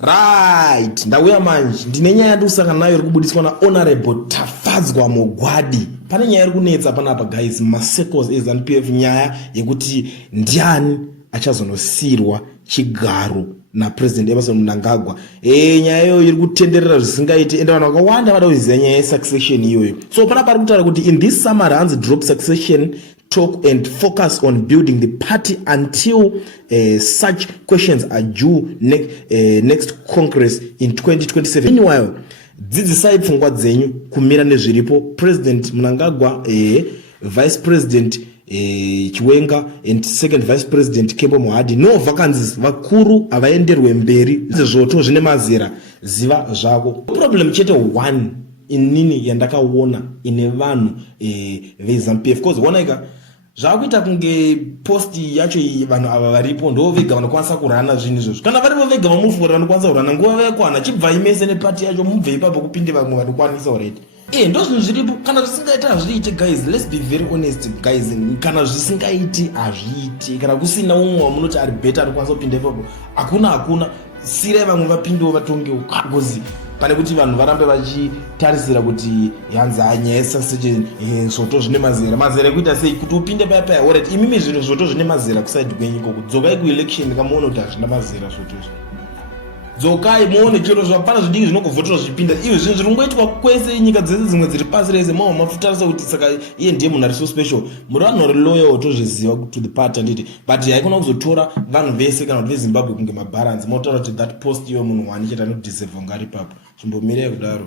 Right, ndauya manje ndine nyaya yandosangana nayo iri kubudiswa naHonorable Tafadzwa Mugwadi. Pane nyaya iri kunetsa panapa guys, masecos eZANU-PF, nyaya yekuti ndiani achazonosirwa chigaro naPresident Emmerson Mnangagwa. Nyaya iyoyo iri kutenderera zvisingaiti ende vanhu vakawanda vada kuziva nyaya yesuccession iyoyo. So panapa ari kutaura kuti in this summer Hans drop succession talk and focus on building the party until such questions are due next Congress in 2027. Meanwhile, dzidzisai pfungwa dzenyu kumira nezviripo. President Mnangagwa, Vice President Chiwenga and second Vice President Kembo Mohadi, no vacancies, vakuru avaenderwe mberi zvoto zvine mazera ziva zvako. Problem chete one inini yandakaona ine vanhu veZANU-PF, because wanaika zvakuita kunge posti yacho vanhu ava varipo ndo vega vanokwanisa kurana zvinhu izvozvo. Kana varipo vega vamufura vanokwanisa kurana nguva vayakwana chibva imese nepati yacho mubve ipapo kupinde vamwe vanokwanisa already. Ndo zvinhu zviripo. Kana zvisingaiti hazviiti guys, let's be very honest guys. Kana zvisingaiti hazviiti. Kana kusina umwe wamunoti ari better anokwanisa kupinda ipapo, hakuna sirai vamwe vapindewo vatongewo, because pane kuti vanhu varambe vachitarisira kuti yanza anyesa seje zvoto zvine mazera ekuita sei kuti upinde paya already. Imimi zvinhu zvoto zvine mazera kuside kwenyu koko, dzokai kuelection kamuone kuti hazvina mazera zvotozvo. Dzokai muone chero zvapana zvidiki zvinogovhoterwa zvipinda. Iwe zvinhu zviri kungoitwa kwese nyika dzese dzimwe dziri pasi rese mawa mafutarisa kuti saka iye ndiye munhu ari so special. Muri vanhu vari loyal tozviziva to the party anditi, but haikona kuzotora vanhu vese kana kuti veZimbabwe kunge mabalance motaura kuti that post iwe munhu wani chete anodeserve ngari papo. Chimbomirei kudaro.